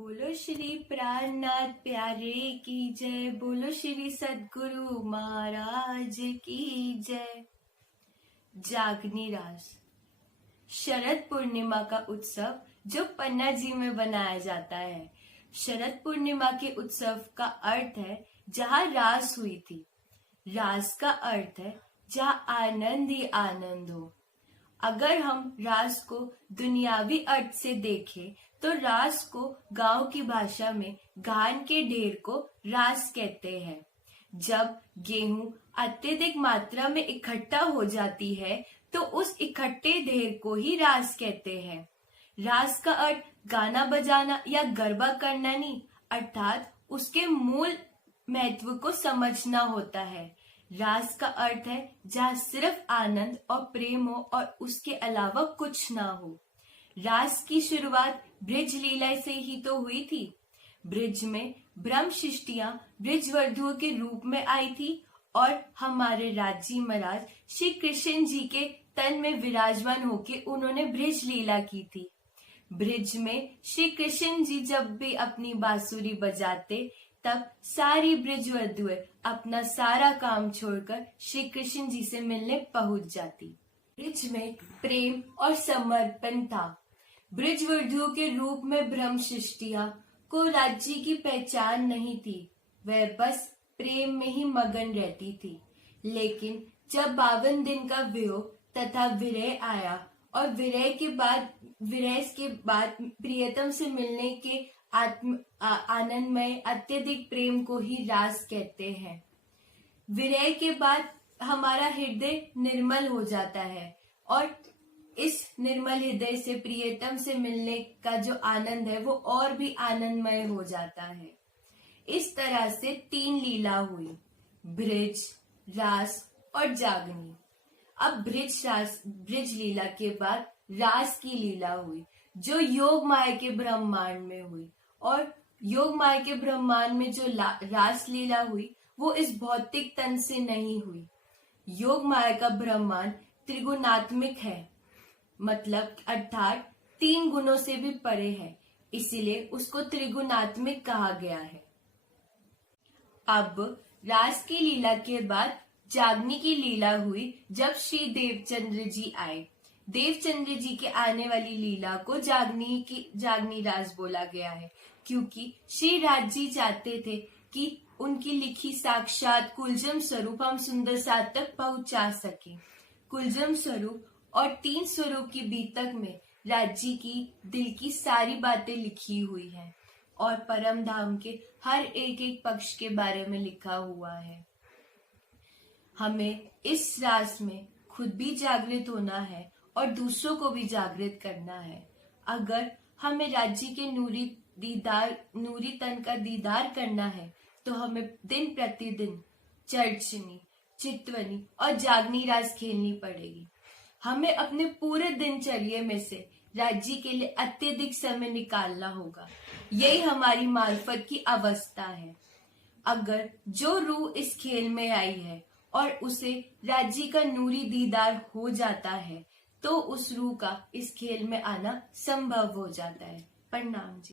बोलो श्री प्राणनाथ प्यारे की जय। बोलो श्री सद्गुरु महाराज की जय। जागनी रास शरद पूर्णिमा का उत्सव जो पन्ना जी में बनाया जाता है। शरद पूर्णिमा के उत्सव का अर्थ है जहाँ रास हुई थी। रास का अर्थ है जहाँ आनंद ही आनंद हो। अगर हम रास को दुनियावी अर्थ से देखें तो रास को गांव की भाषा में धान के ढेर को रास कहते हैं। जब गेहूं अत्यधिक मात्रा में इकट्ठा हो जाती है तो उस इकट्ठे ढेर को ही रास कहते हैं। रास का अर्थ गाना बजाना या गरबा करना नहीं, अर्थात उसके मूल महत्व को समझना होता है। रास का अर्थ है जहाँ सिर्फ आनंद और प्रेम हो और उसके अलावा कुछ ना हो। रास की शुरुआत ब्रिज लीला से ही तो हुई थी। ब्रिज में ब्रह्म शिष्टियां ब्रिजवधुओं के रूप में आई थी और हमारे राजी महाराज श्री कृष्ण जी के तन में विराजमान होके उन्होंने ब्रिज लीला की थी। ब्रिज में श्री कृष्ण जी जब भी अपनी बांसुरी बजाते तब सारी ब्रिजवधुएं अपना सारा काम छोड़कर श्री कृष्ण जी से मिलने पहुंच जाती। ब्रिज में प्रेम और समर्पण था। ब्रिजवधुओं के रूप में ब्रह्म शिष्टियां को राज्य की पहचान नहीं थी, वह बस प्रेम में ही मगन रहती थी। लेकिन जब 52 दिन का वियोग तथा विरह आया और विरह के बाद प्रियतम से मिलने के आनंदमय अत्यधिक प्रेम को ही रास कहते हैं। विरह के बाद हमारा हृदय निर्मल हो जाता है और इस निर्मल हृदय से प्रियतम से मिलने का जो आनंद है वो और भी आनंदमय हो जाता है। इस तरह से 3 लीला हुई, ब्रिज, रास और जागनी। अब ब्रिज लीला के बाद रास की लीला हुई जो योग माया के ब्रह्मांड में हुई। और योग माया के ब्रह्मांड में जो रास लीला हुई वो इस भौतिक तन से नहीं हुई। योग माया का ब्रह्मांड त्रिगुणात्मिक है, मतलब अर्थात 3 गुणों से भी परे है, इसीलिए उसको त्रिगुणात्मिक कहा गया है। अब रास की लीला के बाद जागनी की लीला हुई जब श्री देवचंद्र जी आए। देवचंद्र जी के आने वाली लीला को जागनी रास बोला गया है, क्योंकि श्री राज जी चाहते थे कि उनकी लिखी साक्षात कुलजम स्वरूप हम सुंदर साथ तक पहुंचा सके। कुलजम स्वरूप और 3 स्वरूप की बीतक में राज्य की दिल की सारी बातें लिखी हुई हैं और परम धाम के हर एक पक्ष के बारे में लिखा हुआ है। हमें इस रास में खुद भी जागृत होना है और दूसरों को भी जागृत करना है। अगर हमें राज्य के नूरी तन का दीदार करना है तो हमें दिन प्रतिदिन चर्चनी, चितवनी और जागनी रास खेलनी पड़ेगी। हमें अपने पूरे दिनचर्या में से राज्य के लिए अत्यधिक समय निकालना होगा। यही हमारी मार्फत की अवस्था है। अगर जो रूह इस खेल में आई है और उसे राज्य का नूरी दीदार हो जाता है तो उस रूह का इस खेल में आना संभव हो जाता है। प्रणाम जी।